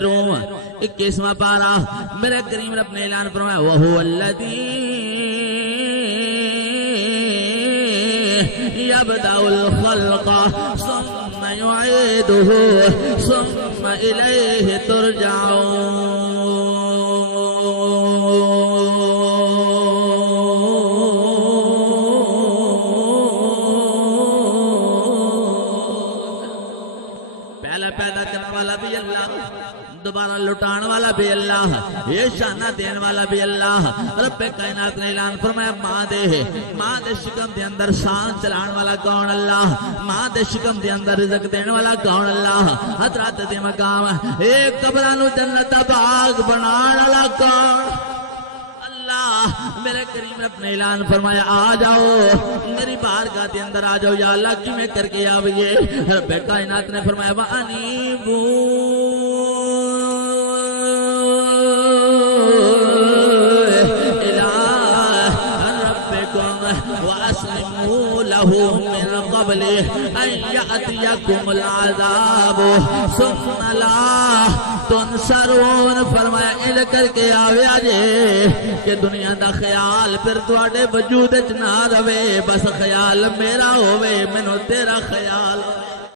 روم 21واں پارہ میرے کریم رب نے اعلان فرمایا وَهُوَ الَّذِي يَبْدَأُ الْخَلْقَ ثُمَّ يُعِيدُهُ ثُمَّ إِلَيْهِ تُرْجَعُونَ پیدا کرنے والا بھی اللہ دوبارہ لٹان والا بھی اللہ یہ شانہ دین والا بھی اللہ رب کائنات نے اعلان فرمایا ماں دے شکم دے اندر سانس چلان والا کون اللہ ماں دے شکم دے اندر رزق دین والا کون اللہ حضرات دے مقام ایک قبرانو جنت باغ بنان والا کون میرے کریم رب نے اعلان فرمایا آ جاؤ میری بارگاہ کے اندر آ جاؤ یا اللہ کی میں کر کے آئیے رب کائنات نے فرمایا وَأَسْلِمُوا لَهُ مِنْ قَبْلِ أَنْ يَأْتِيَكُمُ الْعَذَابُ ثُمَّ لَا تُنْصَرُونَ فرمایا ان کر کے آوے آجے کہ دنیا دا خیال پھر تواڈے وجود وچ نہ رہے بس خیال میرا ہوئے مینوں تیرا خیال